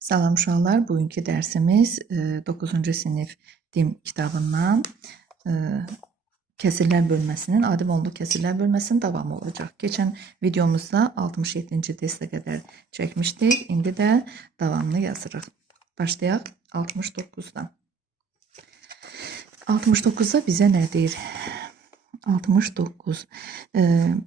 Salam uşaqlar, bugünkü dərsimiz 9-cu sinif din kitabından kəsirlər bölməsinin, adi oldu kəsirlər bölməsinin davamı olacaq. Keçən videomuzda 67-ci testə qədər çəkmişdik. İndi də davamını yazırıq. Başlayaq 69-dan. 69-da bizə nə deyir? 69.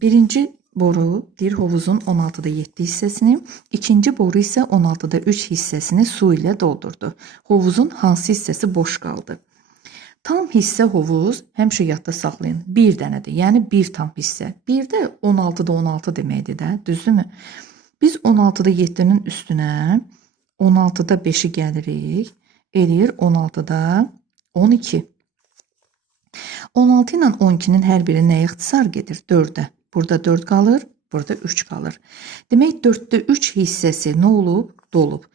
Birinci boru deyir hovuzun 16'da 7 hissəsini, ikinci boru isə 16'da 3 hissəsini su ilə doldurdu. Hovuzun hansı hissəsi boş qaldı? Tam hissə hovuz, həmişə yadda saxlayın, bir dənədir. Yəni bir tam hissə. Bir də 16'da 16 deməkdir də, düzdürmü? Biz 16'da 7'nin üstünə 16'da 5'i gəlirik, eləyir 16'da 12. 16 ilə 12'nin hər biri nəyə ixtisar gedir? 4'ə. Burada 4 qalır, burada 3 qalır. Demək 4'də 3 hissəsi nə olub? Dolub.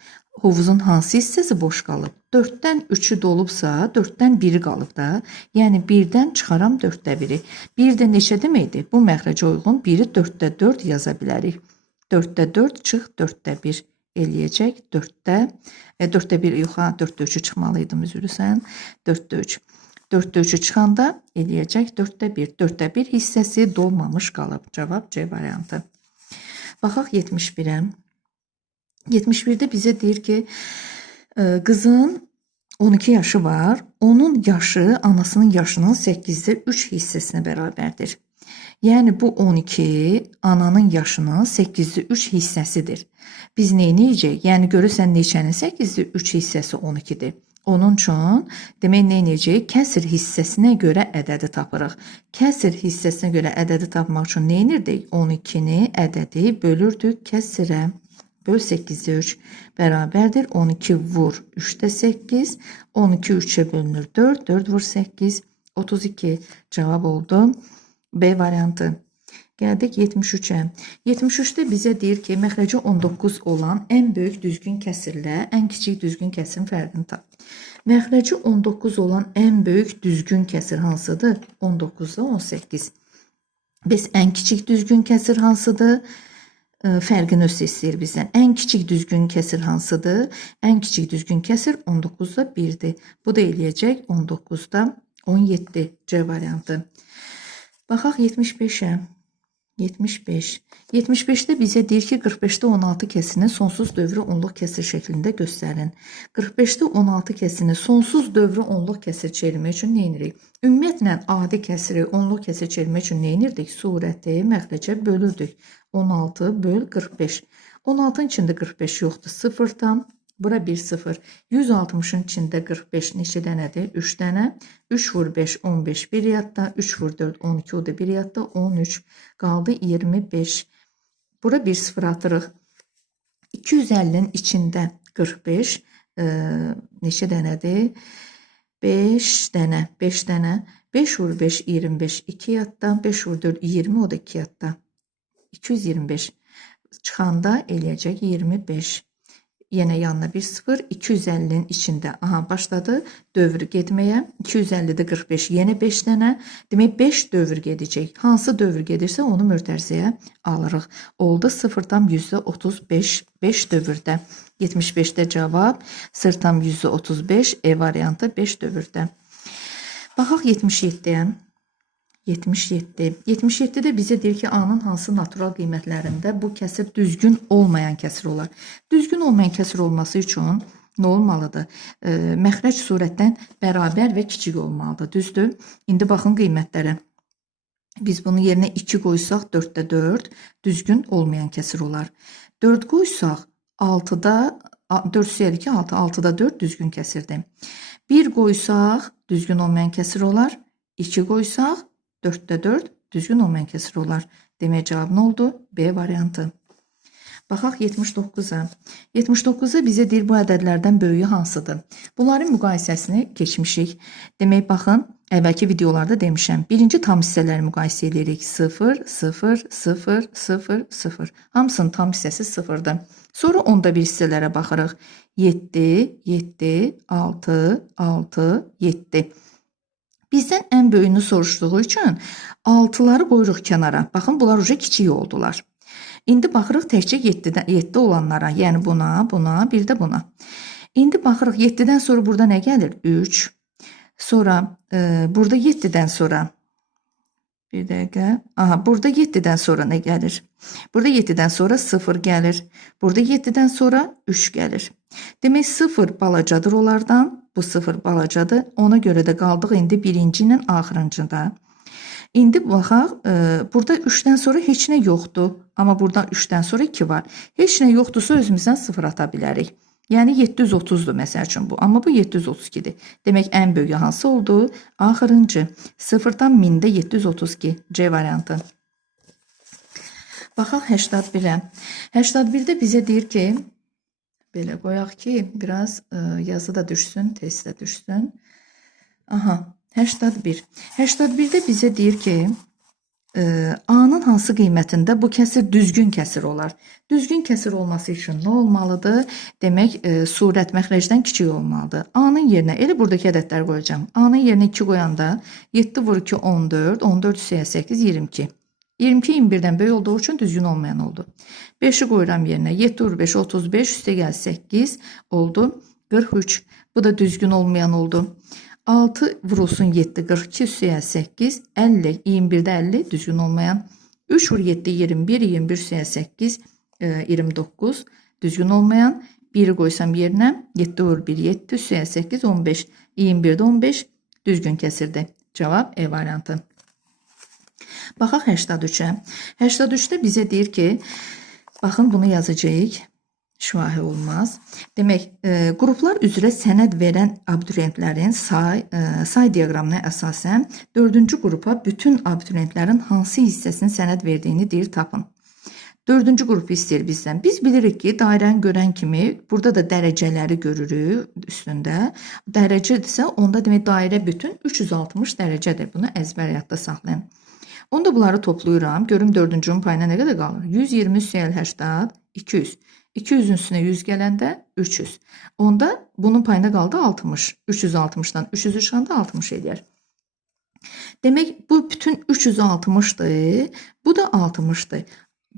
Hovuzun hansı hissəsi boş qalıb? 4'dən 3'ü dolubsa 4'dən 1'i qalıb da. Yəni 1'dən çıxaram 4'də 1'i. 1 də neçə deməkdir? Bu məxrəcə uyğun 1'i 4'də 4 yaza bilərik. 4'də 4 çıx 4'də 1 eləyəcək. 4'də 1 yox, 4'də 3'ü çıxmalıydım, üzrsən. 4'də 3. 4'də 3'ü çıxanda eləyəcək 4'də 1. 4'də 1 hissəsi dolmamış qalıb. Cavab C variantı. Baxaq 71'ə. 71'də bizə deyir ki, qızın 12 yaşı var. Onun yaşı anasının yaşının 8'də 3 hissəsinə bərabərdir. Yəni bu 12 ananın yaşının 8'də 3 hissəsidir. Biz nə edəcəyik? Yəni görürsən neçənin 8'də 3 hissəsi 12'dir. Onun üçün demək nə edəcəyik? Kəsir hissəsinə görə ədədi tapırıq. Kəsir hissəsinə görə ədədi tapmaq üçün nə edirdik? 12'ni ədədi bölürdük kəsirə. Böl 8'də 3 bərabərdir. 12 vur 3'də 8. 12 3'ə bölünür 4. 4 vur 8. 32 cavab oldu. B variantı. Gəldik 73'ə. 73'də bizə deyir ki, məxrəci 19 olan ən böyük düzgün kəsirlə ən kiçik düzgün kəsirin fərqini tap. Məxrəci 19 olan ən böyük düzgün kəsir hansıdır? 19'da 18. Biz ən kiçik düzgün kəsir hansıdır? Fərqini öz istəyir bizdən. Ən kiçik düzgün kəsir hansıdır? Ən kiçik düzgün kəsir 19'da 1'dir. Bu da eləyəcək 19'da 17 C variantı. Baxaq 75'ə. 75. 75'də bizə deyir ki, 45'də 16 kəsirini sonsuz dövrü onluq kəsir şəklində göstərin. 45'də 16 kəsirini sonsuz dövrü onluq kəsir çevirmək üçün nə edirik? Ümumiyyətlə, adi kəsiri onluq kəsir çevirmək üçün nə edirdik? Surəti məxrəcə bölürdük. 16 böl 45. 16'ın içində 45 yoxdur, 0 tam. Bura 1, 0. 160'ın içində 45 neçə dənədir? 3 dənə. 3 vur 5, 15, 1 yadda. 3 vur 4, 12, o da 1 yadda. 13. Qaldı 25. Bura 1, 0 atırıq. 250'nin içində 45 neçə dənədir? 5 dənə. 5 dənə. 5 vur 5, 25, 2 yadda. 5 vur 4, 20, o da 2 yadda. 225. Çıxanda eləyəcək 25. Yenə yanına 1, 0, 250'nin içində. Aha, başladı dövr getməyə. 250'də 45, yenə 5 dənə. Demək 5 dövr gedəcək. Hansı dövr gedirsə onu mötərizəyə alırıq. Oldu 0,35 5 dövrdə. 75'də cavab 0,35 E variantı 5 dövrdə. Baxaq 77'yə. 77. 77'də bizə deyir ki, A-nın hansı natural qiymətlərində bu kəsir düzgün olmayan kəsir olar. Düzgün olmayan kəsir olması üçün nə olmalıdır? Məxrəc surətdən bərabər və kiçik olmalıdır. Düzdür? İndi baxın qiymətlərə. Biz bunun yerinə 2 qoysaq 4'də 4 düzgün olmayan kəsir olar. 4 qoysaq 6'da 4 sayarıq ki 6, 6'da 4 düzgün kəsirdir. 1 qoysaq düzgün olmayan kəsir olar. 2 qoysaq 4'də 4 düzgün olmayan kəsir olar. Demək cavab nə oldu? B variantı. Baxaq 79'a. 79'da bizə deyir bu ədədlərdən böyüyü hansıdır? Bunların müqayisəsini keçmişik. Demək baxın, əvvəlki videolarda demişəm. Birinci tam hissələri müqayisə edirik. 0, 0, 0, 0, 0. Hamısının tam hissəsi 0'dır. Sonra onda bir hissələrə baxırıq. 7, 7, 6, 6, 7. Bizdən ən böyüyünü soruşduğu üçün 6'ları qoyuruq kənara. Baxın, bunlar uca kiçik oldular. İndi baxırıq təkcə 7 olanlara, yəni buna, bir də buna. İndi baxırıq 7-dən sonra burada nə gəlir? 3. Sonra burada 7-dən sonra bir dəqiqə. Aha, burada 7-dən sonra nə gəlir? Burada 7-dən sonra 0 gəlir. Burada 7-dən sonra 3 gəlir. Demək 0 balacadır onlardan. Bu 0 balacadır. Ona görə də qaldıq indi birinci ilə axırıncıda. İndi baxaq, burada 3-dən sonra heç nə yoxdur. Amma burada 3-dən sonra 2 var. Heç nə yoxdursa özümüzdən 0 ata bilərik. Yəni 730-dur məsəl üçün bu. Amma bu 732-dir. Demək ən böyüyü hansı oldu? Axırıncı. 0-dan 1000-də 732. C variantı. Baxaq 81-ə. 81-də bizə deyir ki, belə qoyaq ki, biraz yazı da düşsün, test də düşsün. Aha, 81. 81-də bizə deyir ki, A-nın hansı qiymətində bu kəsir düzgün kəsir olar? Düzgün kəsir olması üçün nə olmalıdır? Demək, surət məxrəcdən kiçik olmalıdır. A-nın yerinə, elə buradakı ədədlər qoyacağım. A-nın yerinə 2 qoyanda 7 vur 2, 14, 14 üstəyə 8, 22. 22 21-dən böyük olduğu üçün düzgün olmayan oldu. 5-i qoyuram yerinə. 7 vur 5, 35, üstə gəl 8 oldu. 43. Bu da düzgün olmayan oldu. 6 vurulsun 7, 42 üstəyə 8, 50, 21-də 50, düzgün olmayan. 3 vur 7, 21, 21 üstəyə 8, 29, düzgün olmayan. 1-i qoysam yerinə, 7 vur 1, 7 üstəyə 8, 15, 21-də 15, düzgün kəsirdir. Cavab E variantı. Baxaq 83-ə. 83-də bizə deyir ki, baxın bunu yazacağıq. Şifahi olmaz. Demək, qruplar üzrə sənəd verən abituriyentlərin say diaqramına əsasən 4-cü qrupa bütün abituriyentlərin hansı hissəsinin sənəd verdiyini deyir tapın. 4-cü qrupu istəyir bizdən. Biz bilirik ki, dairəni görən kimi burada da dərəcələri görürük üstündə. Dərəcədirsə, onda demək dairə bütün 360 dərəcədir. Bunu əzbər yadda saxlayın. Onda bunları toplayıram. Görüm 4-cünün payına nə qədər qalır? 120 üstəgəl 80, 200. 200-ün üstünə 100 gələndə 300. Onda bunun payına qaldı 60. 360-dan 300 çıxanda 60 eləyər. Demək, bu bütün 360-dır. Bu da 60-dır.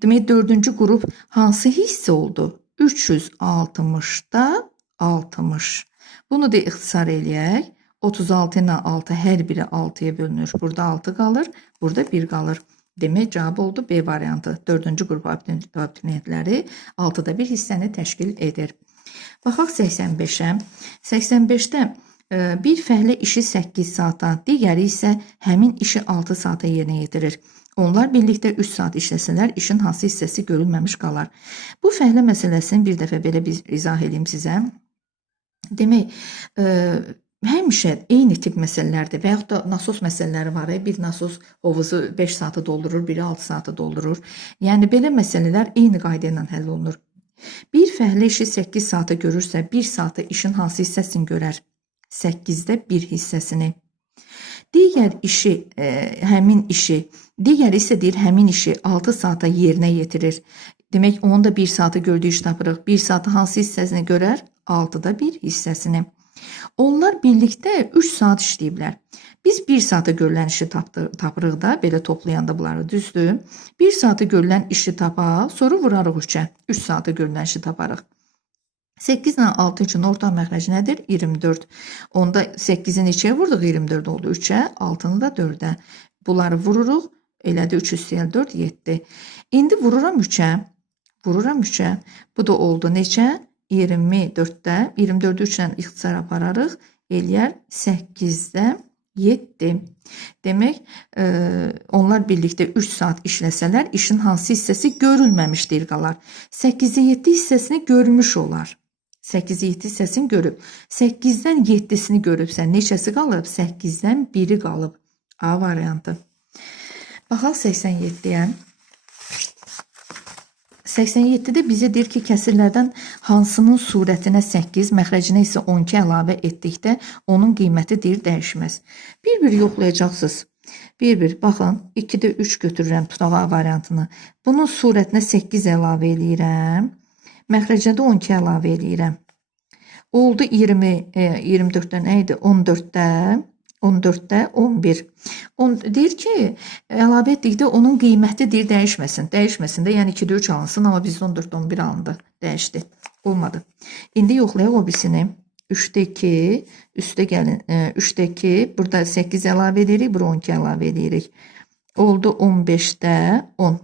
Demək, 4-cü qrup hansı hissə oldu? 360-da 60. Bunu da ixtisar eləyək. 36 ilə 6 hər biri 6-ya bölünür. Burada 6 qalır, burada 1 qalır. Demək, cavab oldu B variantı. 4-cü qrup abituriyentləri 6-da 1 hissəni təşkil edir. Baxaq 85-ə. 85-də bir fəhlə işi 8 saata, digəri isə həmin işi 6 saata yerinə yetirir. Onlar birlikdə 3 saat işləsələr, işin hansı hissəsi görülməmiş qalar. Bu fəhlə məsələsini bir dəfə belə izah edeyim sizə. Demək, həmişə eyni tip məsələlərdir və yaxud da nasos məsələləri var. Bir nasos hovuzu 5 saatı doldurur, biri 6 saatı doldurur. Yəni, belə məsələlər eyni qayda ilə həll olunur. Bir fəhlə işi 8 saata görürsə, 1 saata işin hansı hissəsini görər? 8-də 1 hissəsini. Digər isə deyir, həmin işi 6 saata yerinə yetirir. Demək, onun da 1 saatı gördüyü iş tapırıq. 1 saatı hansı hissəsini görər? 6-da 1 hissəsini. Onlar birlikdə 3 saat işləyiblər. Biz 1 saata görülən işi tapırıq da, belə toplayanda bunları düzdür. 1 saata görülən işi tapaq, sonra vurarıq 3-ə. 3 saata görülən işi taparıq. 8 ilə 6 üçün ortaq məxrəc nədir? 24. Onda 8-i neçəyə vurduq? 24 oldu. 3-ə, 6-nı da 4-ə. Bunları vururuq. Elədi 3 üstəgəl 4, 7. İndi vururam 3-ə. Vururam 3-ə. Bu da oldu neçə? 24-də, 24-ü 3-lə ixtisar apararıq, eləyər 8-də 7. Demək, onlar birlikdə 3 saat işləsələr, işin hansı hissəsi görülməmiş deyir qalar. 8-də 7 hissəsini görmüş olar. 8-də 7 hissəsini görüb. 8-dən 7-sini görübsə, neçəsi qalıb? 8-dən 1-i qalıb. A variantı. Baxaq 87-yə. 87-də bizə deyir ki, kəsirlərdən hansının surətinə 8, məxrəcinə isə 12 əlavə etdikdə onun qiyməti deyir dəyişməz. Bir-bir yoxlayacaqsınız. Bir-bir, baxın, 2-də 3 götürürəm tutaq A variantını. Bunun surətinə 8 əlavə eləyirəm. Məxrəcinə də 12 əlavə eləyirəm. Oldu 20, 24-dən nə idi? 14-də 14-də 11. Deyir ki, əlavə etdikdə onun qiyməti deyir dəyişməsin. Dəyişməsin də, yəni 2-də 3 alınsın, amma bizdə 14-də 11 alındı. Dəyişdi. Olmadı. İndi yoxlayaq o birisini. 3-də 2, üstə gəlin. 3-də 2, burada 8 əlavə edirik, bura 12 əlavə edirik. Oldu 15-də 10.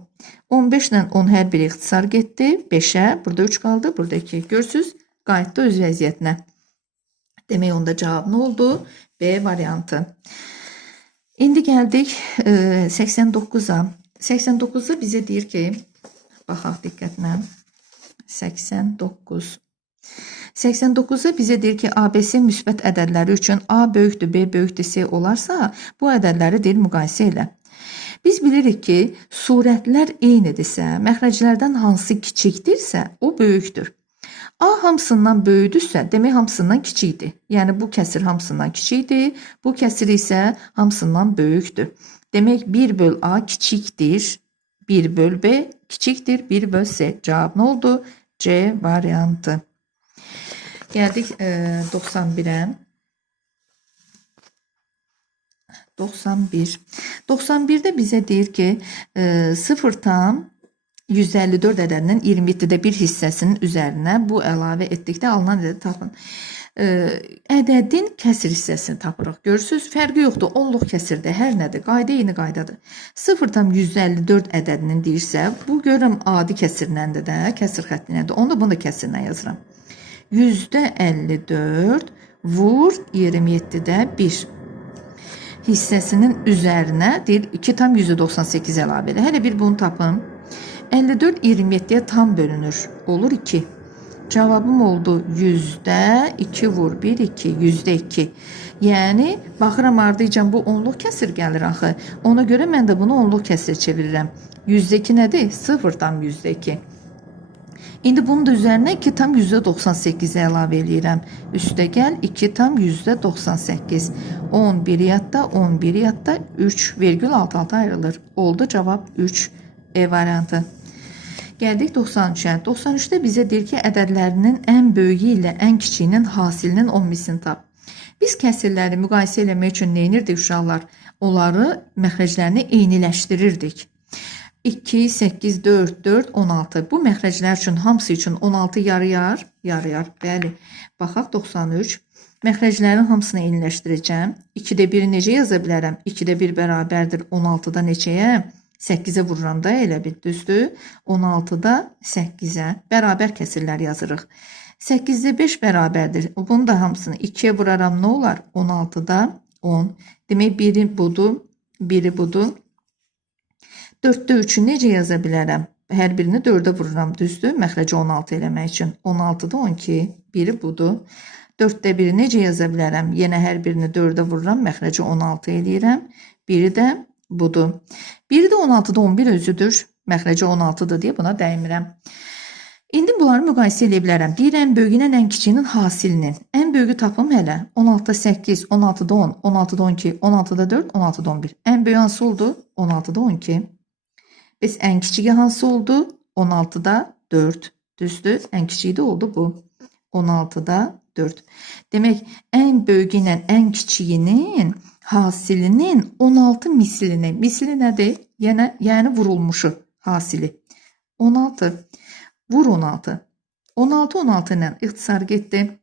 15 ilə 10 hər biri ixtisar getdi. 5-ə, burada 3 qaldı, burada 2. Görürsünüz, qayıtdı öz vəziyyətinə. Demək, onda cavab nə oldu? B variantı. İndi gəldik 89-a. 89-da bizə deyir ki, baxaq diqqətlə. 89. 89-da bizə deyir ki, ABC müsbət ədədləri üçün A böyükdür, B böyükdür, C olarsa, bu ədədləri deyir müqayisə elə. Biz bilirik ki, surətlər eynidirsə, məxrəclərdən hansı kiçikdirsə, o böyükdür. A hamısından böyüdürsə, demək hamısından kiçikdir. Yəni bu kəsir hamısından kiçikdir, bu kəsir isə hamısından böyükdür. Demək 1/A kiçikdir, 1/B kiçikdir, 1/C. Cavab nə oldu? C variantı. Gəldik 91-ə. 91. 91-də bizə deyir ki, 0,154 ədədinin 27-də bir hissəsinin üzərinə bu əlavə etdikdə alınan ədədi tapın. Ədədin kəsir hissəsini tapırıq. Görürsünüz, fərqi yoxdur. Onluq kəsirdə hər nədir? Qayda eyni qaydadır. 0,154 ədədinin deyirsə, bu görürəm adi kəsirləndir də, kəsir xəttinədir. Onu da bunu da kəsirlə yazıram. %54 vur 27-də 1 hissəsinin üzərinə deyir 2,98 əlavə elə. Hələ bir bunu tapın. 54 27-yə tam bölünür. Olur 2. Cavabım oldu %2 vur 1, 2. %2. Yəni, baxıram ardıycan bu onluq kəsir gəlir axı. Ona görə mən də bunu onluq kəsir çevirirəm. %2 nədir? 0,2. İndi bunun da üzərinə 2,98 əlavə eləyirəm. Üstə gəl 2,98. 11 yadda, 11 yadda 3,66 ayrılır. Oldu cavab 3 E variantı. Gəldik 93-ə. 93-də bizə deyir ki, ədədlərinin ən böyüyü ilə ən kiçiyinin hasilinin 10-misini tap. Biz kəsirləri müqayisə eləmək üçün nə edirdik uşaqlar? Onları məxrəclərini eyniləşdirirdik. 2, 8, 4, 4, 16. Bu məxrəclər üçün hamısı üçün 16 yarıyar. Yarıyar, bəli. Baxaq 93. Məxrəclərin hamısını eyniləşdirəcəm. 2-də 1-i necə yaza bilərəm? 2-də 1 bərabərdir 16-da neçəyə? 8-ə vururam da elə bir düzdür. 16-da 8-ə bərabər kəsirlər yazırıq. 8-də 5 bərabərdir. Bunun da hamısını 2-yə vuraram nə olar? 16-da 10. Demək biri budur, biri budur. 4-də 3-ü necə yaza bilərəm? Hər birini 4-ə vururam düzdür. Məxrəci 16 eləmək üçün. 16-da 12, biri budur. 4-də 1-i necə yaza bilərəm? Yenə hər birini 4-ə vururam. Məxrəci 16 eləyirəm. Biri də budur. Biri də 16-da 11 özüdür. Məxrəci 16-dır deyə buna dəymirəm. İndi bunları müqayisə edə bilərəm. Deyir, ən böyüyünə ən kiçiyinin hasilinin. Ən böyüyü tapım hələ. 16-da 8, 16-da 10, 16-da 12, 16-da 4, 16-da 11. Ən böyük hansı oldu? 16-da 12. Biz ən kiçiyi hansı oldu? 16-da 4. Düzdür? Ən kiçiyi də oldu bu. 16-da 4. Demək, ən böyüyünə ən kiçiyinin hasilinin 16 mislini. Misli nədir? Yəni vurulmuşu hasili. 16. Vur 16. 16 16 ilə ixtisar getdi.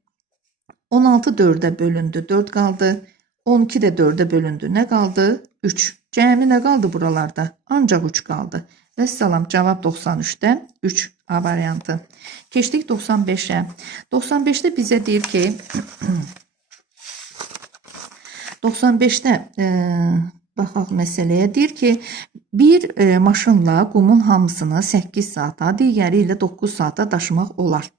16 4-ə bölündü. 4 qaldı. 12 də 4-ə bölündü. Nə qaldı? 3. Cəmi nə qaldı buralarda? Ancaq 3 qaldı. Vəssalam, cavab 93-də 3 A variantı. Keçdik 95-ə. 95-də bizə deyir ki, 95-də baxaq məsələyə. Deyir ki, bir maşınla qumun hamısını 8 saata, digəri ilə 9 saata daşımaq olar.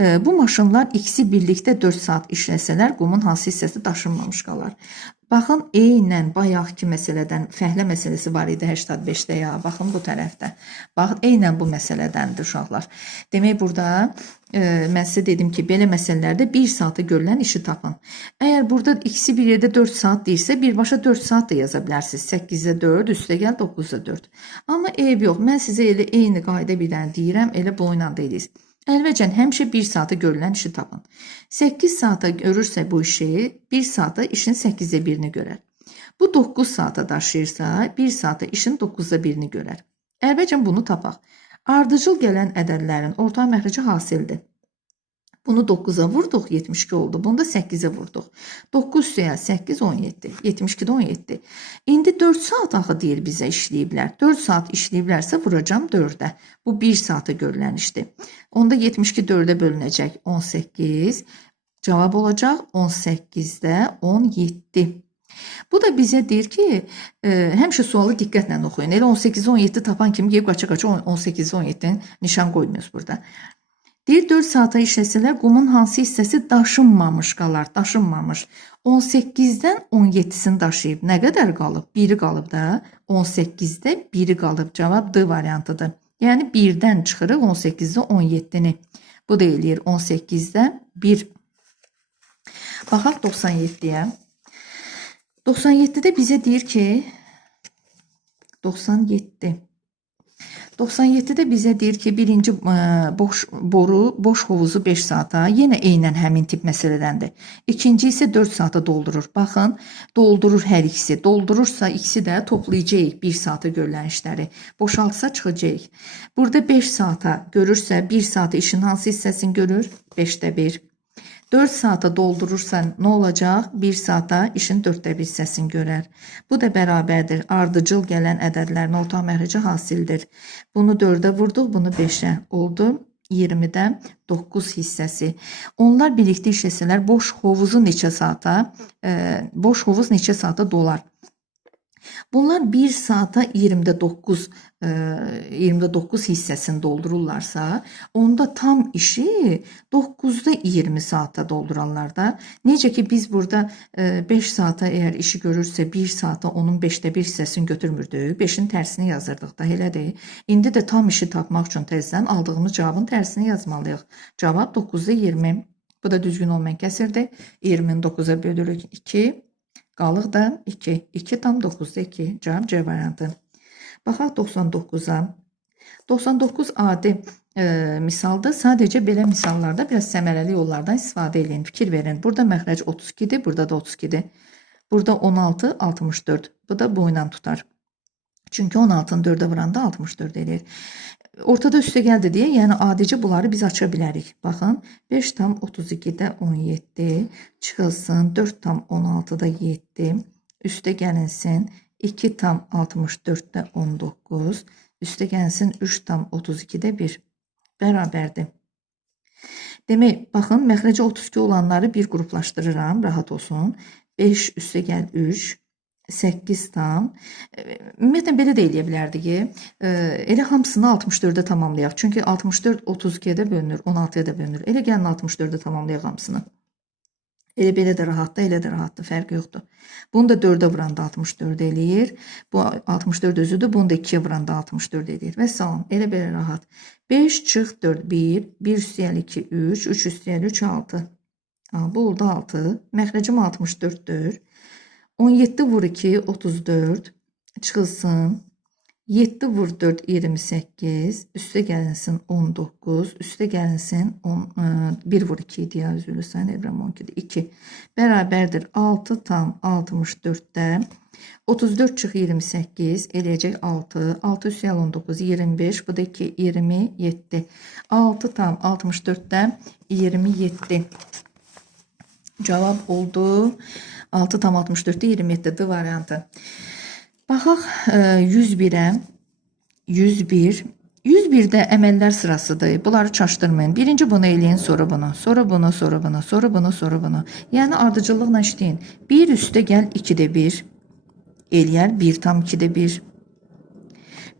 Bu maşınlar ikisi birlikdə 4 saat işləsələr, qumun hansı hissəsi daşınmamış qalar. Baxın, eynən bayaqki məsələdən fəhlə məsələsi var idi 85-də ya. Baxın bu tərəfdə. Bax, eynən bu məsələdəndir uşaqlar. Demək, burada mən sizə dedim ki, belə məsələlərdə 1 saatı görülən işi tapın. Əgər burada ikisi bir yerdə 4 saat deyirsə, birbaşa 4 saat da yaza bilərsiniz. 8-də 4, üstə gəl 9-da 4. Amma eyb yox, mən sizə elə eyni qayda bir dənə deyirəm, elə bu ilə deyirik. Əlbəttə, həmişə 1 saata görülən işi tapın. 8 saata görürsə bu işi, 1 saata işin 8-də 1-ni görər. Bu 9 saata daşıyırsa, 1 saata işin 9-da 1-ni görər. Əlbəttə, bunu tapaq. Ardıcıl gələn ədədlərin orta məxrəci hasildir. Bunu 9-a vurduq, 72 oldu. Bunu da 8-ə vurduq. 9 üstəyə 8, 17. 72-də 17. İndi 4 saat axı deyir bizə işləyiblər. 4 saat işləyiblərsə vuracam 4-ə. Bu 1 saata görülən işdir. Onda 72 4-ə bölünəcək 18. Cavab olacaq 18-də 17. Bu da bizə deyir ki, həmişə sualı diqqətlə oxuyun. Elə 18-17 tapan kimi yeyib qaça-qaça 18-17-nin nişan qoymuyoruz burada. Deyir 4 saata işləsələr qumun hansı hissəsi daşınmamış qalar, daşınmamış. 18-dən 17-sini daşıyıb. Nə qədər qalıb? 1-i qalıb da. 18-də 1-i qalıb. Cavab D variantıdır. Yəni 1-dən çıxırıq 18-də 17-ni. Bu da eləyir 18-də 1. Baxaq 97-yə. 97-də bizə deyir ki, 97-də bizə deyir ki, birinci boş hovuzu 5 saata, yenə eynən həmin tip məsələdəndir. İkinci isə 4 saata doldurur. Baxın, doldurur hər ikisi. Doldurursa ikisi də toplayacaq 1 saata görülən işləri. Boşaltsa çıxacaq. Burada 5 saata görürsə, 1 saata işin hansı hissəsini görür? 5-də 1. 4 saata doldurursa nə olacaq? 1 saata işin 4-də 1 hissəsini görər. Bu da bərabərdir. Ardıcıl gələn ədədlərin orta məxrəci hasildir. Bunu 4-ə vurduq, bunu 5-ə oldu. 20-də 9 hissəsi. Onlar birlikdə işləsələr boş hovuz neçə saata dolar? Bunlar 1 saata 29 hissəsini doldururlarsa, onda tam işi 9'da 20 saata doldurarlar da. Necə ki biz burada 5 saata eğer işi görürsə 1 saata onun 5'də 1 hissəsini götürmürdük. 5'in tərsini yazırdıq da, elədir. İndi də tam işi tapmaq üçün təzədən aldığımız cavabın tərsini yazmalıyıq. Cavab 9'da 20. Bu da düzgün olmayan kəsirdir. 20'ni 9'a bölürük 2. Qalıq da 2. 2 tam 9'da 2. Cavab C variantı. Baxaq 99'a. 99 adi misaldır. Sadəcə belə misallarda biraz səmərəli yollardan istifadə edin. Fikir verin. Burada məxrəc 32'dir. Burada da 32'dir. Burada 16, 64. Bu da boyundan tutar. Çünki 16'ın 4'ə vuranda 64 edir. Ortada üstə gəldi deyə, yəni adicə bunları biz aça bilərik. Baxın, 5 tam 32'də 17 çıxılsın, 4 tam 16'da 7 üstə gəlinsin, 2 tam 64'də 19 üstə gəlinsin, 3 tam 32'də 1 bərabərdir. Demək, baxın, məxrəcə 32 olanları bir qruplaşdırıram, rahat olsun. 5 üstə gəl 3 8 tam. Ümumiyyətlə belə də eləyə bilərdik ki, elə hamısını 64'də tamamlayaq. Çünki 64 32'də bölünür, 16'ya da bölünür. Elə gəlin 64'də tamamlayaq hamısını. Elə belə də rahatdır, elə də rahatdır, fərqi yoxdur. Bunu da 4'ə vuranda 64 eləyir. Bu 64 özüdür, bunu da 2'yə vuranda 64 eləyir. Və salam, elə belə rahat. 5 çıx 4, 1, 1 üstəgəl 2, 3, 3 üstəgəl 3, 6. Bu oldu 6. Məxrəcim 64'dür. 17 vur 2, 34, çıxılsın, 7 vur 4, 28, üstə gəlinsin 19, üstə gəlinsin 1 vur 2 idi ya, üzülürsən, Ebrəm 12'dir, 2, bərabərdir 6 tam 64'də, 34 çıx 28, eləyəcək 6, 6 üstəgəl 19, 25, bu da 2, 27, 6 tam 64'də 27. Cavab oldu 6 tam 64'də 27 D variantı. Baxaq 101'ə. 101. 101'də əməllər sırasıdır. Bunları çaşdırmayın. Birinci bunu eləyin, sonra bunu, sonra bunu, sonra bunu, sonra bunu, sonra bunu. Yəni ardıcıllıqla işləyin. 1 üstə gəl 2'də 1 eləyər 1 tam 2'də 1.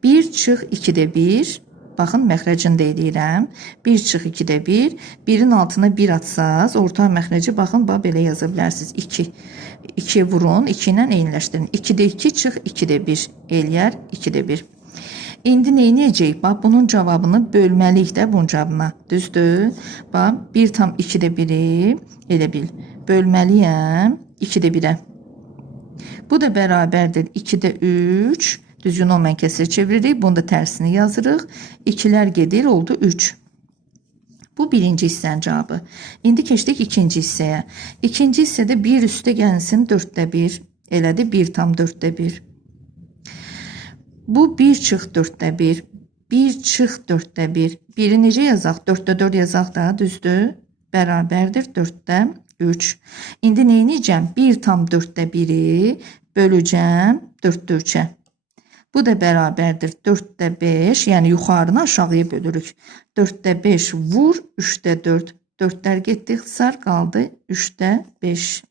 1 çıx 2'də 1. Baxın, məxrəcini də eləyirəm. 1 çıx 2'də 1. 1'in altına 1 atsaz, orta məxrəci baxın, belə yaza bilərsiniz. 2. 2'ye vurun, 2 ilə eyniləşdirin. 2'də 2 çıx 2'də 1 eləyər 2'də 1. İndi nə edəcəyik? Bax, bunun cavabını bölməliyik də bunun cavabına. Düzdür? Bax, 1 tam 2'də 1'i elə bil. Bölməliyəm 2'də 1'ə. Bu da bərabərdir 2'də 3. Düzgün olmayan kəsiri çeviririk. Bunu da tərsini yazırıq. 2'lər gedir, oldu 3. Bu birinci hissənin cavabı. İndi keçdik ikinci hissəyə. İkinci hissədə 1 üstə gəlsin 4də 1. Elədi 1 tam 4də 1. Bu 1 çıx 4də 1. 1 çıx 4də 1. 1-i necə yazaq? 4də 4 yazaq da, düzdür? Bərabərdir 4də 3. İndi nə edəcəm? 1 tam 4də 1-i böləcəm 4də 3-ə. Bu da bərabərdir 4də 5, yəni yuxarını aşağıya bölürük. 4də 5 vur 3də 4. 4'lər getdi, ixtisar qaldı 3də 5.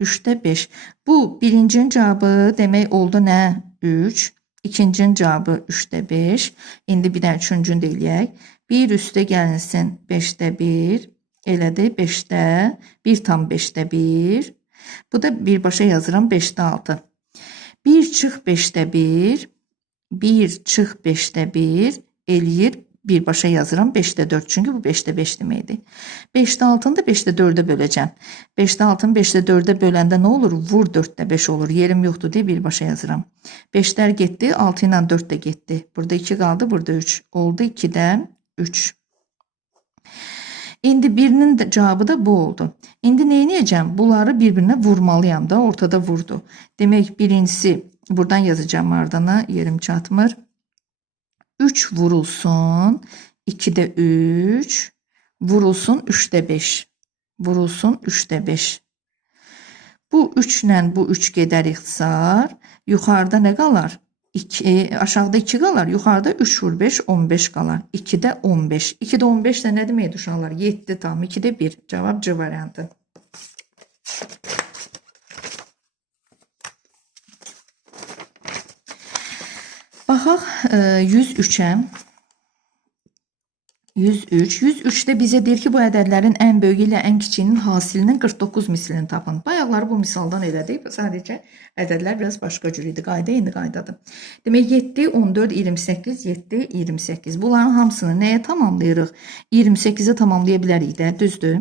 3də 5. Bu birincinin cavabı demək oldu nə? 3. İkincinin cavabı 3də 5. İndi bir dənə üçüncünü də eləyək. 1 üstə gəlinsin 5də 1. Elədi 5də 1 tam 5də 1. Bu da birbaşa yazıram 5də 6. 1 çıx 5də 1. 1 çıx 5də 1 eləyir. Birbaşa yazıram 5də 4. Çünki bu 5də 5 deməkdir. 5də 6-nı da 5də 4-ə böləcəm. 5də 6-nı 5də 4-ə böləndə nə olur? Vur 4də 5 olur. Yerim yoxdur deyə birbaşa yazıram. 5'lər getdi. 6 ilə 4 də getdi. Burada 2 qaldı. Burada 3. Oldu 2'də 3. İndi birinin de cevabı da bu oldu. İndi nə edəcəm? Bunları bir-birinə vurmalıyam da. Ortada vurdu. Demək birincisi buradan yazacağım ardına. Yerim çatmır. 3 vurulsun. 2'də 3. Vurulsun 3'də 5. Vurulsun 3'də 5. Bu 3 ilə bu 3 gedər ixtisar. Yuxarıda nə qalar? 2, aşağıda 2 qalar. Yuxarıda 3 vur 5, 15 qalar. 2'də 15. 2'də 15 də nə deməkdir uşaqlar? 7 tam 2'də 1. Cavab C variantı. Baxaq 103'ə. 103. 103'də bizə deyir ki, bu ədədlərin ən böyüyü ilə ən kiçiyinin hasilinin 49 mislini tapın. Bayaqları bu misaldan elədik. Sadəcə ədədlər biraz başqa cür idi. Qayda indi qaydadır. Demək 7, 14, 28, 7, 28. Bunların hamısını nəyə tamamlayırıq? 28'e tamamlaya bilərik də, düzdür?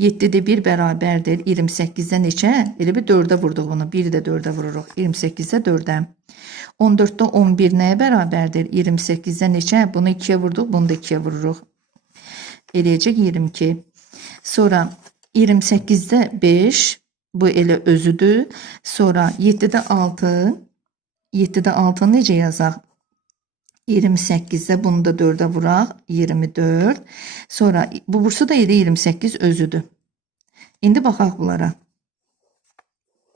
7'də 1 bərabərdir. 28'də neçə? Elə bir 4'ə vurduq bunu. 1'i də 4'ə vururuq. 28'də 4'ə. 14'də 11 nəyə bərabərdir? 28'də neçə? Bunu 2'yə vurduq, bunu da 2'yə vururuq. Eləyəcək 22. Sonra 28'də 5, bu elə özüdür. Sonra 7'də 6, 7'də 6 necə yazaq? 28'də bunu da 4'ə vuraq, 24. Sonra bu bursu da 28 özüdür. İndi baxaq bunlara.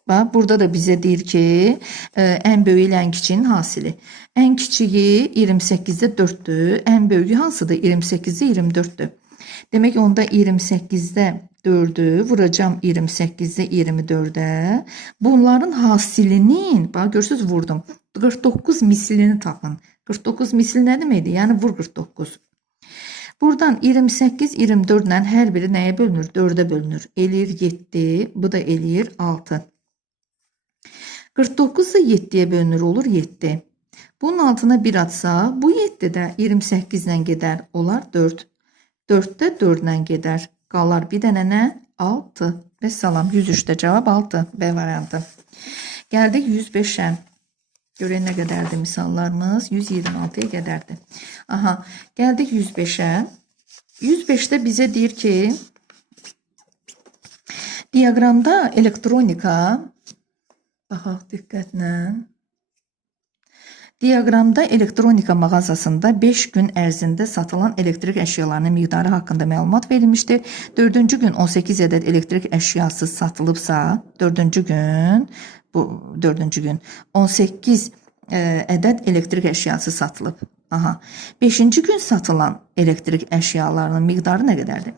Bax, burada da bizə deyir ki, ən böyüyü ilə ən kiçiyinin hasili. Ən kiçiyi 28'də 4'dür. Ən böyüyü hansıdır? 28'də 24'dür. Demək onda 28'də 4'ü vuracağım 28'də 24'ə. Bunların hasilinin, bax görürsünüz vurdum. 49 mislini tapın. 49 misli nə deməkdir? Yəni vur 49. Buradan 28, 24 ilə hər biri nəyə bölünür? 4'ə bölünür. Eləyir 7, bu da eləyir 6. 49 da 7'ye bölünür, olur 7. Bunun altına 1 atsa, bu 7 də 28 ilə gedər, olar 4. 4 də 4 ilə gedər, qalar bir dənə nə? 6. Və salam, 103'də cavab 6. B variantı. Gəldik 105'ə. Görək nə qədərdir misallarımız? 126'ya qədərdir. Aha, gəldik 105'ə. 105'də bizə deyir ki, diaqramda elektronika, baxaq diqqətlə. Diaqramda elektronika mağazasında 5 gün ərzində satılan elektrik əşyalarının miqdarı haqqında məlumat verilmişdir. 4-cü gün 18 ədəd elektrik əşyası satılıbsa, 4-cü gün, bu 4-cü gün 18 ədəd elektrik əşyası satılıb. Aha. 5-ci gün satılan elektrik əşyalarının miqdarı nə qədərdir?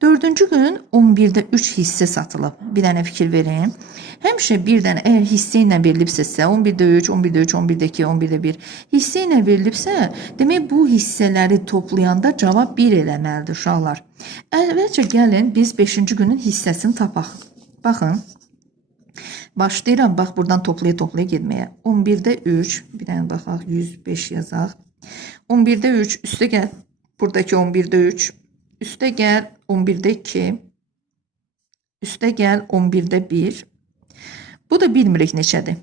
4-cü gün 11'də 3 hissə satılıb. Bir dənə fikir verin. Həmişə bir dənə, əgər hissə ilə verilibsə, 11'də 3, 11'də 3, 11'də 2, 11'də 1 hissə ilə verilibsə, demək bu hissələri toplayanda cavab 1 eləməlidir uşaqlar. Əvvəlcə gəlin biz 5-ci günün hissəsini tapaq. Baxın. Başlayıram, bax buradan toplaya getməyə. 11'də 3, bir dənə baxaq, 105 yazaq. 11'də 3, üstə gəl, buradakı 11'də 3, üstə gəl 11'də 2, üstə gəl 11'də 1. Bu da bilmirik neçədir.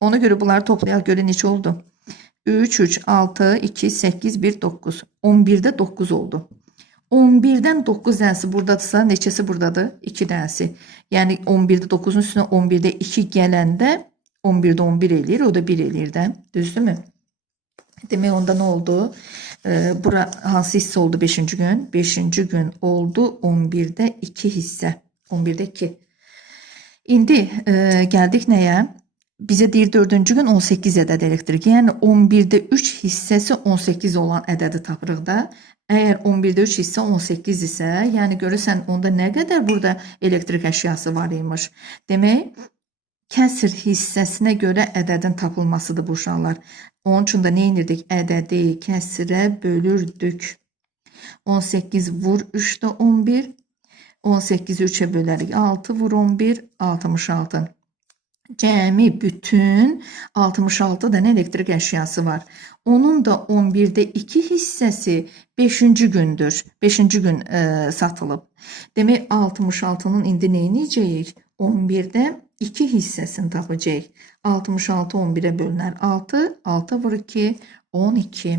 Ona görə bunları toplayaq, görə neçə oldu? 3, 3, 6, 2, 8, 1, 9. 11'də 9 oldu. 11'dən 9 dənəsi buradadırsa, neçəsi buradadır? 2 dənəsi. Yəni 11'də 9'un üstünə 11'də 2 gələndə 11'də 11 eləyir, o da 1 eləyir də. Düzdürmü? Demək onda nə oldu? Bura hansı hissə oldu 5-ci gün? 5-ci gün oldu 11'də 2 hissə. 11'də 2. İndi gəldik nəyə? Bizə deyir 4-cü gün 18 ədəd elektrik. Yəni 11'də 3 hissəsi 18 olan ədədi tapırıq da. Əgər 11'də 3 hissə 18 isə, yəni görürsən onda nə qədər burada elektrik əşyası var imiş. Demək, kəsr hissəsinə görə ədədin tapılmasıdır bu uşaqlar. Onun üçün də nə edirdik? Ədədi kəsrə bölürdük. 18 vur 3'də 11. 18'i 3'e bölərik. 6 vur 11, 66. Cəmi bütün 66 dənə elektrik əşyası var. Onun da 11'də 2 hissəsi 5-ci gündür. 5-ci gün satılıb. Demək 66'nın indi nə edəcəyik? 11'də 2 hissəsini tapacağıq. 66 11'e bölünər 6. 6 vur 2, 12.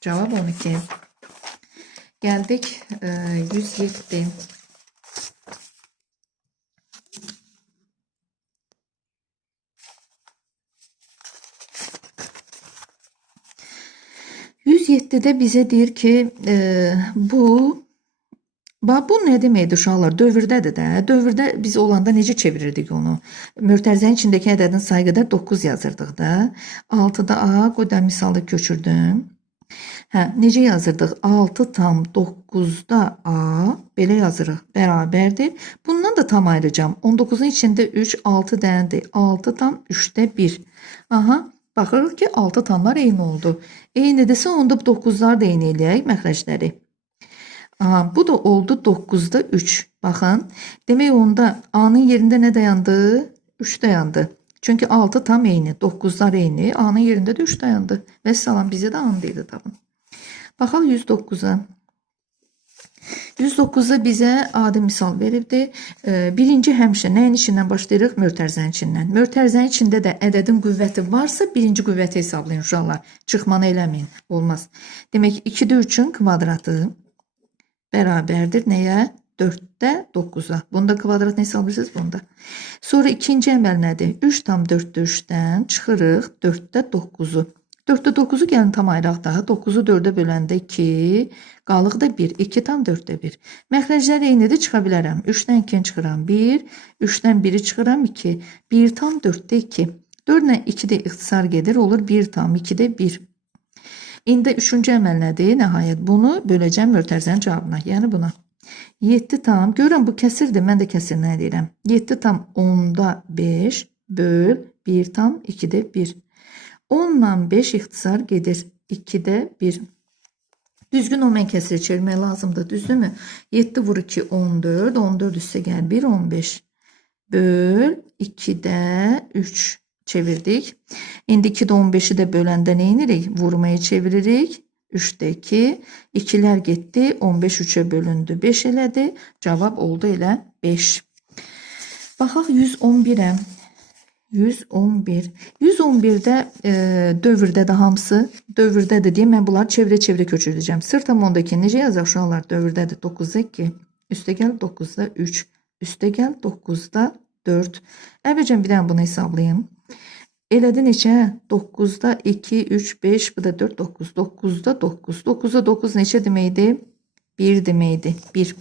Cavab 12. Gəldik 107. 107'də bizə deyir ki, bu nə deməkdir uşaqlar? Dövrdədir də. Dövrdə biz olanda necə çevirirdik onu? Mötərizənin içindəki ədədin sayı qədər 9 yazırdıq da. 6'da A, qoydan misalda köçürdüm. Necə yazırdıq? 6 tam 9'da A, belə yazırıq, bərabərdir. Bundan da tam ayıracağım. 19'un içində 3, 6 dənədir. 6 tam 3'də 1. Baxırıq ki, 6 tamlar eyni oldu. Eynidirsə, onda 9'lar da eyni eləyək məxrəcləri. Bu da oldu 9'da 3. Baxın, demək onda A'nın yerində nə dayandı? 3 dayandı. Çünki 6 tam eyni, 9'lar eyni. A'nın yerində də 3 dayandı. Və salam, bizə də A'nın deyildi tapın. Baxaq 109'a. 109'da bizə adi misal veribdir. Birinci həmişə nəyin içindən başlayırıq? Mötərizənin içindən. Mötərizənin içində də ədədin qüvvəti varsa birinci qüvvəti hesablayın uşaqlar. Çıxmanı eləməyin. Olmaz. Demək 2'də 3'ün kvadratı bərabərdir nəyə? 4'də 9'a. Bunda kvadratını hesablayırsınız bunda. Sonra ikinci əməl nədir? 3 tam 4'də 3'dən çıxırıq 4'də 9'u. 4'də 9'u gəlin tam ayıraq daha. 9'u 4'ə böləndə 2, qalıq da 1. 2 tam 4'də 1. Məxrəclər eynidir, çıxa bilərəm. 3'dən 2'ni çıxıram 1, 3'dən 1'i çıxıram 2. 1 tam 4'də 2. 4 ilə 2 də ixtisar gedir, olur 1 tam 2'də 1. İndi üçüncü əməl nədir? Nəhayət bunu böləcəm mötərizənin cavabına, yəni buna. 7 tam, görürəm bu kəsirdir, mən də kəsirlə eləyirəm. 7 tam 10'da 5 böl 1 tam 2'də 1. 10'dan 5 ixtisar gedir 2'də 1. Düzgün olmayan kəsiri çevirmək lazımdır, düzdürmü? 7 vur 2, 14. 14 üstə gəl 1, 15. Böl 2'də 3 çevirdik. İndi 2'də 15'i də böləndə nə edirik? Vurmaya çeviririk. 3'də 2. 2'lər getdi. 15 3'e bölündü. 5 elədi. Cavab oldu elə 5. Baxaq 111'ə. 111. 111'də dövrdə də hamısı dövrdədir deyə mən bunları çevirə-çevirə köçürəcəm. Sırt tam 10'dakı necə yazaq uşaqlar? Dövrdədir. 9'da 2. Üstə gəl 9'da 3. Üstə gəl 9'da 4. Əvvəlcə bir dənə bunu hesablayın. Elədi neçə? 9'da 2, 3, 5, bu da 4, 9. 9'da 9. 9'da 9 neçə deməkdir? 1 deməkdir. 1.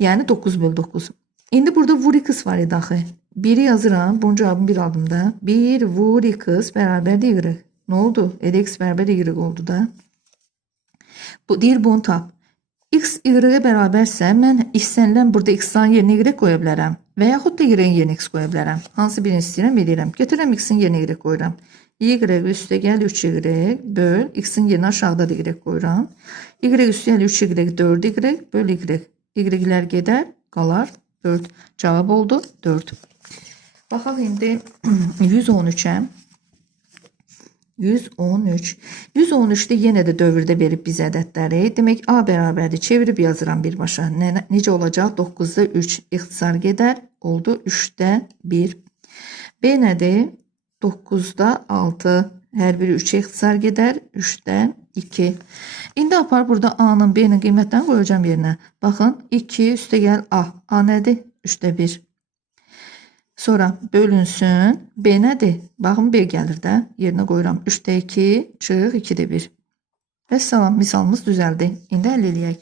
Yəni 9 böl 9. İndi burada vur x var idi axı. 1'i yazıram. Bunun cavabını bir aldımda. 1 vur x bərabər y. Nə oldu? X bərabər y oldu da. Bu deyir bunu tap. X y-ə bərabərsə mən istənilən burada x-in yerinə y qoya bilərəm. Və yaxud da y-in yerinə x qoya bilərəm. Hansı birini istəyirəm edirəm. Götürürəm x-in yerinə y qoyuram. Y üstə gəl 3y böl x-in yerinə aşağıda da y qoyuram. Y üstə gəl 3y 4y böl y. Y-lər gedər, qalar 4. Cavab oldu 4. Baxaq indi 113'ə. 113. 113'də yenə də dövrdə verib biz ədədləri. Demək A bərabərdir. Çevirib yazıram birbaşa. Necə olacaq? 9'da 3 ixtisar gedər. Oldu 3'də 1. B nədir? 9'da 6. Hər biri 3-ə ixtisar gedər. 3-də 2. İndi apar burada A-nın, B-nin qiymətlərini qoyacağım yerinə. Baxın 2 üstə gəl A. A nədir? 3-də 1. Sonra bölünsün. B nədir? Baxın B gəlir də. Yerinə qoyuram. 3-də 2 çıx 2-də 1. Və salam, misalımız düzəldi. İndi həll eləyək.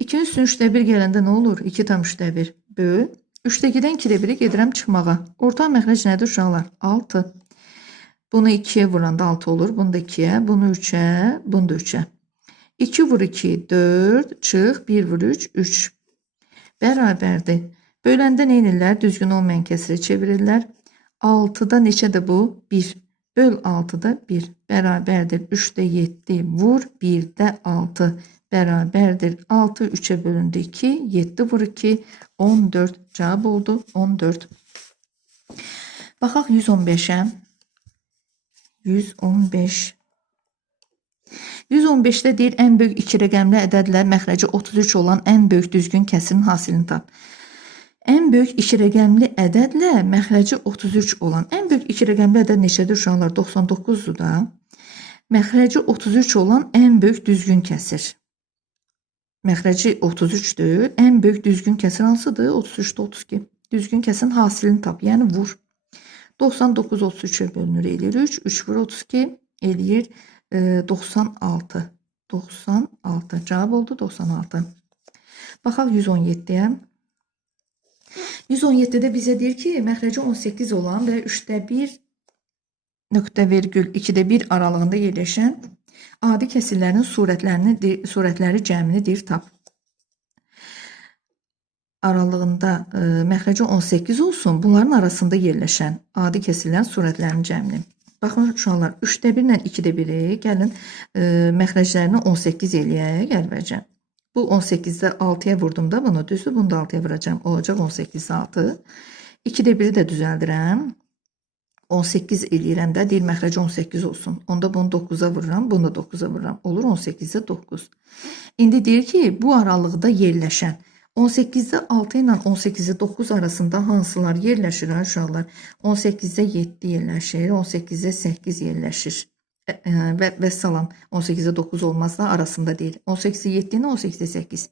2 üstün 3-də 1 gələndə nə olur? 2 tam 3-də 1 böl. 3-də 2-dən 2-də 1-i gedirəm çıxmağa. Orta məxrəc nədir uşaqlar? 6. Bunu 2-yə vuranda 6 olur. Bunu da 2-yə, bunu 3-ə, bunu da 3-ə. 2 vur 2, 4, çıx, 1 vur 3, 3. Bərabərdir. Böləndə nə edirlər? Düzgün olmayan kəsrə çevirirlər. 6-da neçədir bu? 1. Böl 6-da 1. Bərabərdir. 3-də 7 vur, 1-də 6. Bərabərdir. 6 3-ə bölündü 2, 7 vur 2, 14. Cavab oldu 14. Baxaq 115-ə. 115. 115-də deyir, ən böyük 2 rəqəmli ədədlə məxrəci 33 olan ən böyük düzgün kəsirin hasilini tap. Ən böyük 2 rəqəmli ədədlə məxrəci 33 olan. Ən böyük 2 rəqəmli ədəd neçədir uşaqlar? 99-dur da. Məxrəci 33 olan ən böyük düzgün kəsir. Məxrəci 33-dür. Ən böyük düzgün kəsir hansıdır? 33-də 32. Düzgün kəsirin hasilini tap. Yəni vur. 99 33-ə bölünür eləyir 3. 3 vur 32 eləyir 96. 96. Cavab oldu 96. Baxaq 117-yə. 117-də bizə deyir ki, məxrəci 18 olan və 3-də 1 nöqtə vergül 2-də 1 aralığında yerləşən adi kəsirlərin surətləri cəmini deyir tap. Aralığında məxrəci 18 olsun, bunların arasında yerləşən adi kəsirlərin surətlərinin cəmini. Baxın uşaqlar, 3-də 1 ilə 2-də 1-i gəlin məxrəclərini 18 eləyək gəlbəcəm. Bu 18-də 6-ya vurdum da bunu, düzdür, bunu da 6-ya vuracam. Olacaq 18-də 6. 2-də 1-i də düzəldirəm. 18 eləyirəm də, deyir məxrəci 18 olsun. Onda bunu 9-a vururam, bunu da 9-a vururam. Olur 18-də 9. İndi deyir ki, bu aralıqda yerləşən 18-də 6 ilə 18-də 9 arasında hansılar yerləşir uşaqlar? 18-də 7 yerləşir, 18-də 8 yerləşir. Və salam, 18-də 9 olmaz da arasında deyil. 18-də 7 ilə 18-də 8.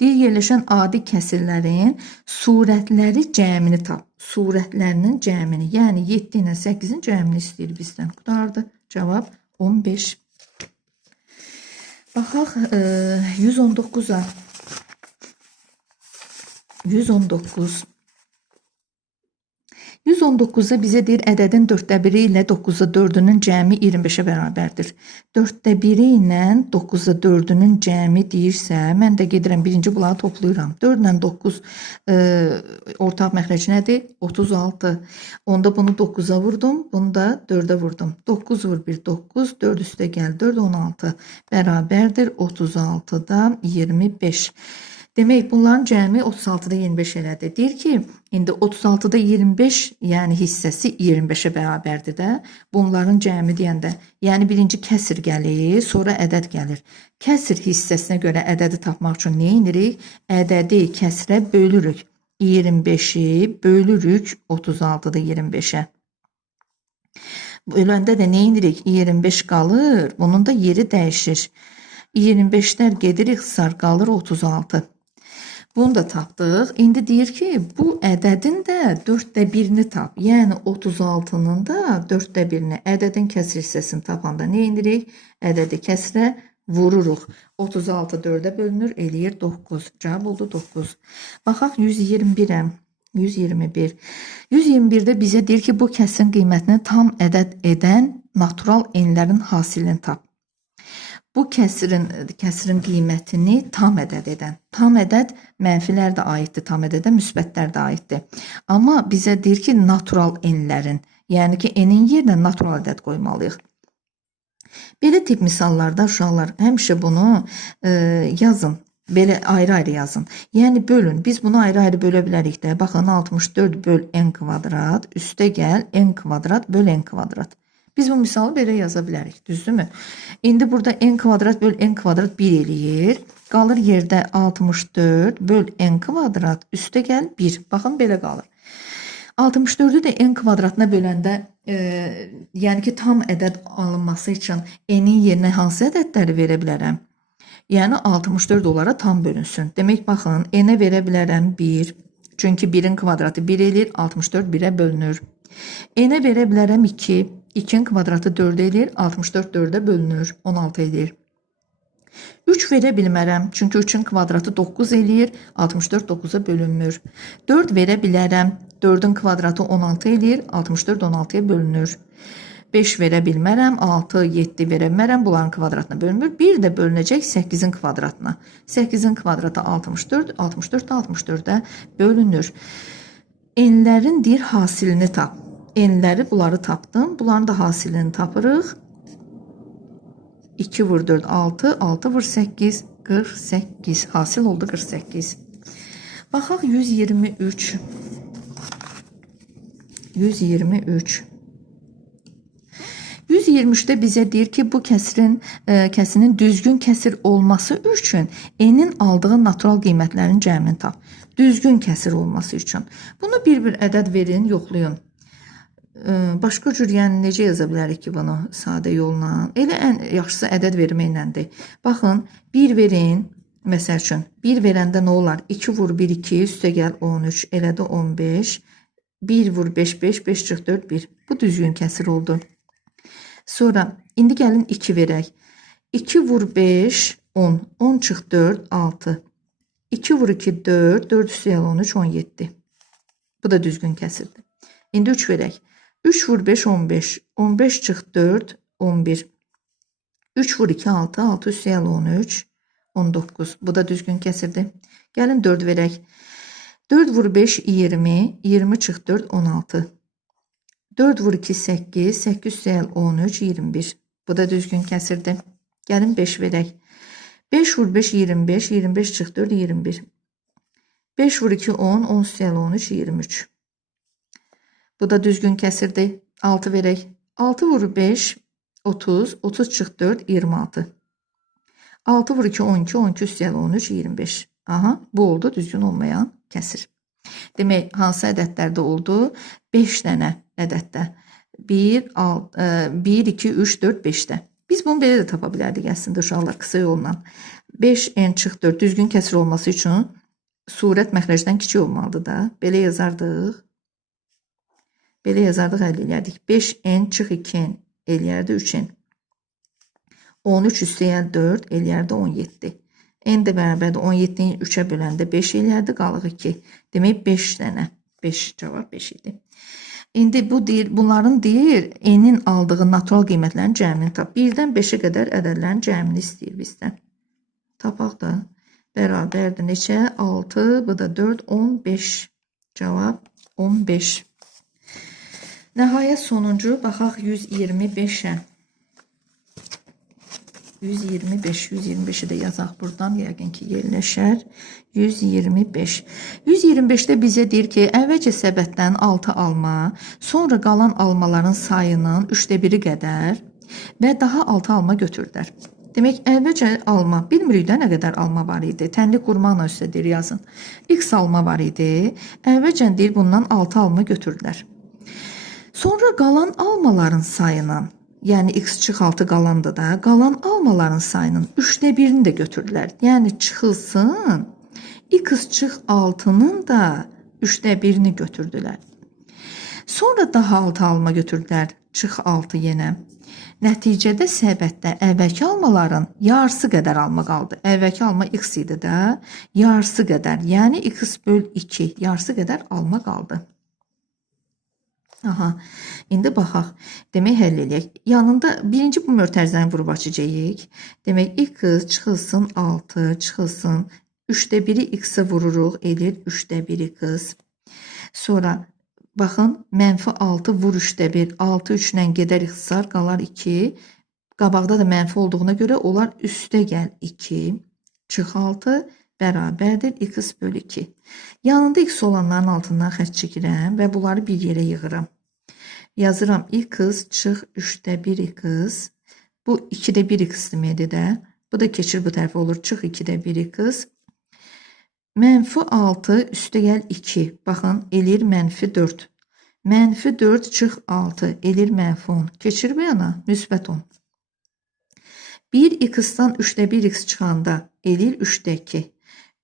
Deyir, yerləşən adi kəsirlərin surətləri cəmini tap. Surətlərinin cəmini, yəni 7 ilə 8-in cəmini istəyir bizdən. Qutardı. Cavab 15. Baxaq 119-a. 119. 119-da bizə deyir, ədədin 4də 1-i ilə 9-da 4-ünün cəmi 25-ə bərabərdir. 4də 1-i ilə 9-da 4-ünün cəmi deyirsə, mən də gedirəm, birinci bunları toplayıram. 4 ilə 9 ortaq məxrəc nədir? 36. Onda bunu 9-a vurdum, bunu da 4-ə vurdum. 9 vur 1, 9, 4 üstə gəl, 4, 16. Bərabərdir 36-da 25. Demək, bunların cəmi 36-da 25 elədir. Deyir ki, indi 36-da 25, yəni hissəsi 25-ə bərabərdir də. Bunların cəmi deyəndə, yəni birinci kəsir gəlir, sonra ədəd gəlir. Kəsir hissəsinə görə ədədi tapmaq üçün nə edirik? Ədədi kəsrə bölürük. 25-i bölürük 36-da 25-ə. Böləndə də nə edirik? 25 qalır, bunun da yeri dəyişir. 25-lər gedir, ixtisar qalır 36. Bunu da tapdıq. İndi deyir ki, bu ədədin də 4də 1-ni tap. Yəni 36-nın da 4də 1-ni, ədədin kəsr hissəsini tapanda nə edirik? Ədədi kəsrə vururuq. 36 4-ə bölünür, eləyir 9. Cavab oldu 9. Baxaq 121-ə. 121. 121-də bizə deyir ki, bu kəsrin qiymətini tam ədəd edən natural enlərin hasilini tap. Bu kəsrin qiymətini tam ədəd edən. Tam ədəd mənfilər də aiddir, tam ədədə müsbətlər də aiddir. Amma bizə deyir ki, natural enlərin, yəni ki, enin yerinə natural ədəd qoymalıyıq. Belə tip misallarda uşaqlar həmişə bunu yazın. Belə ayrı-ayrı yazın. Yəni bölün. Biz bunu ayrı-ayrı bölə bilərik də. Baxın 64 böl n kvadrat üstə gəl n kvadrat böl n kvadrat. Biz bu misalı belə yaza bilərik, düzdürmü? İndi burada n kvadrat böl n kvadrat 1 eləyir. Qalır yerdə 64 böl n kvadrat üstə gəl 1. Baxın belə qalır. 64-ü də n kvadratına böləndə yəni ki, tam ədəd alınması üçün n-in yerinə hansı ədədləri verə bilərəm? Yəni 64 onlara tam bölünsün. Demək, baxın, n-ə verə bilərəm 1. Çünki 1-in kvadratı 1 eləyir, 64 1-ə bölünür. N-ə verə bilərəm 2. 2-in kvadratı 4 eləyir, 64 4-ə bölünür, 16 eləyir. 3 verə bilmərəm, çünki 3-ün kvadratı 9 eləyir, 64 9-a bölünmür. 4 verə bilərəm, 4-ün kvadratı 16 eləyir, 64 16-ya bölünür. 5 verə bilmərəm, 6, 7 verə bilmərəm, bunların kvadratına bölünmür. 1 də bölünəcək 8-in kvadratına. 8-in kvadratı 64, 64 də 64-ə bölünür. N'lərin deyir hasilini tap. N'ləri bunları tapdım. Bunların da hasilini tapırıq. 2 vur 4, 6, 6 vur 8, 48. Hasil oldu 48. Baxaq 123. 123. 123-də bizə deyir ki, bu kəsirin düzgün kəsir olması üçün n'in aldığı natural qiymətlərin cəmini tap. Düzgün kəsir olması üçün. Bunu bir-bir ədəd verin, yoxlayın. Başqa cür, yəni necə yaza bilərik ki, bunu sadə yolla? Elə ən yaxşısı ədəd verməklədir. Baxın, 1 verin, məsəl üçün, 1 verəndə nə olar? 2 vur 1, 2, üstə gəl 13, elədi 15. 1 vur 5, 5, 5 çıx 4, 1. Bu düzgün kəsir oldu. Sonra, indi gəlin 2 verək. 2 vur 5, 10. 10 çıx 4, 6. 2 vur 2, 4. 4 üstə gəl 13, 17. Bu da düzgün kəsirdir. İndi 3 verək. 3 vur 5, 15. 15 çıx 4, 11. 3 vur 2, 6. 6 üstə gəl 13, 19. Bu da düzgün kəsirdir. Gəlin 4 verək. 4 vur 5, 20. 20 çıx 4, 16. 4 vur 2, 8. 8 üstə gəl 13, 21. Bu da düzgün kəsirdir. Gəlin 5 verək. 5 vur 5, 25. 25 çıx 4, 21. 5 vur 2, 10. 10 üstə gəl 13, 23. Bu da düzgün kəsirdir. 6 verək. 6 vur 5, 30. 30 çıx 4, 26. 6 vur 2, 12. 12 üstə gəl 13, 25. Aha, bu oldu düzgün olmayan kəsir. Demək, hansı ədədlərdə oldu? 5 dənə ədəddə. 1, 2, 3, 4, 5-də. Biz bunu belə də tapa bilərdik əslində uşaqlar qısa yolla. 5 n çıx 4 düzgün kəsir olması üçün surət məxrəcdən kiçik olmalıdır da. Belə yazardıq. Belə yazardıq, əldə eləyərdik. 5n çıx 2n eləyərdi 3n. 13 üstə gəl 4 eləyərdi 17. N də bərabərdir 17-ni 3-ə böləndə 5 eləyərdi, qalıq 2. Demək 5 dənə. 5 cavab 5 idi. İndi bu deyir, bunların deyir n'in aldığı natural qiymətlərin cəmini tap. 1-dən 5-ə qədər ədədlərin cəmini istəyir bizdən. Tapaq da bərabərdir neçə? 6, bu da 4, 15. Cavab 15. Nəhayət sonuncu, baxaq 125-ə. 125-i də yazaq buradan, yəqin ki, yerləşər. 125. 125-də bizə deyir ki, əvvəlcə səbətdən 6 alma, sonra qalan almaların sayının 1/3 qədər və daha 6 alma götürdülər. Demək, əvvəlcə alma, bilmirik də nə qədər alma var idi. Tənli qurmaqla üstə deyir, yazın. X alma var idi. Əvvəlcə deyir, bundan 6 alma götürdülər. Sonra qalan almaların sayının, yəni x çıx 6 qalandı da, qalan almaların sayının 1/3-ni də götürdülər. Yəni çıxılsın, x çıx 6-nın da 1/3-ni götürdülər. Sonra daha 6 alma götürdülər, çıx 6 yenə. Nəticədə səbətdə əvvəlki almaların yarısı qədər alma qaldı. Əvvəlki alma x idi də, yarısı qədər, yəni x böl 2, yarısı qədər alma qaldı. Aha, indi baxaq. Demək, həll eləyək. Yanında birinci bu mötərizəni vurub açacağıq. Demək, x çıxılsın 6, çıxılsın 1/3-i x-ə vururuq, edir 1/3 x. Sonra, baxın, -6 vur 3/1, 6 3-lə gedər ixtisar, qalar 2. Qabaqda da mənfi olduğuna görə olar üstə gəl 2, çıx 6, bərabərdir x böl 2. Yanında x olanların altından xətt çəkirəm və bunları bir yerə yığıram. Yazıram x çıx 3/1 x. Bu 2/1 x deməkdir də. Bu da keçir bu tərəfə olur. Çıx 2/1 x. -6 üstə gəl 2. Baxın, eləyir -4. -4 çıx 6 elir -10. Keçir bu yana müsbət 10. 1x-dan 3-də 1x çıxanda elir 3-də 2.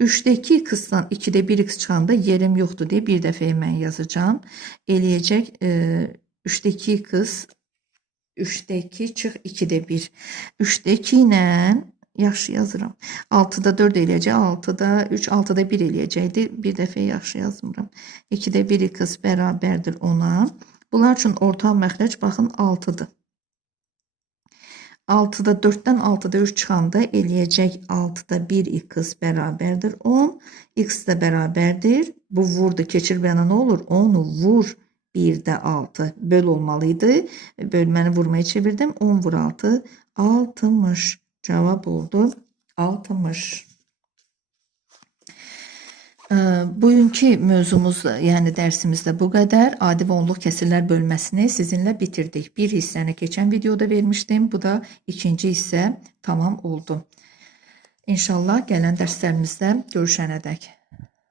3-də 2x-dan 2-də 1x çıxanda yerim yoxdur deyə bir dəfəyə mən yazacağım. Eləyəcək 3-də 2x 3-də 2 çıx 2-də 1. 3-də 2 ilə yaxşı yazıram. 6-da 4 eləyəcək, 6-da 3, 6-da 1 eləyəcəkdir. Bir dəfə yaxşı yazmıram. 2-də 1x bərabərdir 10-a. Bunlar üçün ortaq məxrəc baxın 6-dır. 6-da 4-dən 6-da 3 çıxanda eləyəcək 6-da 1x bərabərdir 10. X də bərabərdir. Bu vurdu, keçir bu yana nə olur? 10-u vur 1-də 6 böl olmalıydı. Bölməni vurmaya çevirdim. 10 vur 6, 60. Cavab oldu 60. Bugünkü mövzumuz, yəni dərsimizdə bu qədər. Adi və onluq kəsirlər bölməsini sizinlə bitirdik. Bir hissəni keçən videoda vermişdim. Bu da ikinci hissə tamam oldu. İnşallah gələn dərslərimizdə görüşənədək.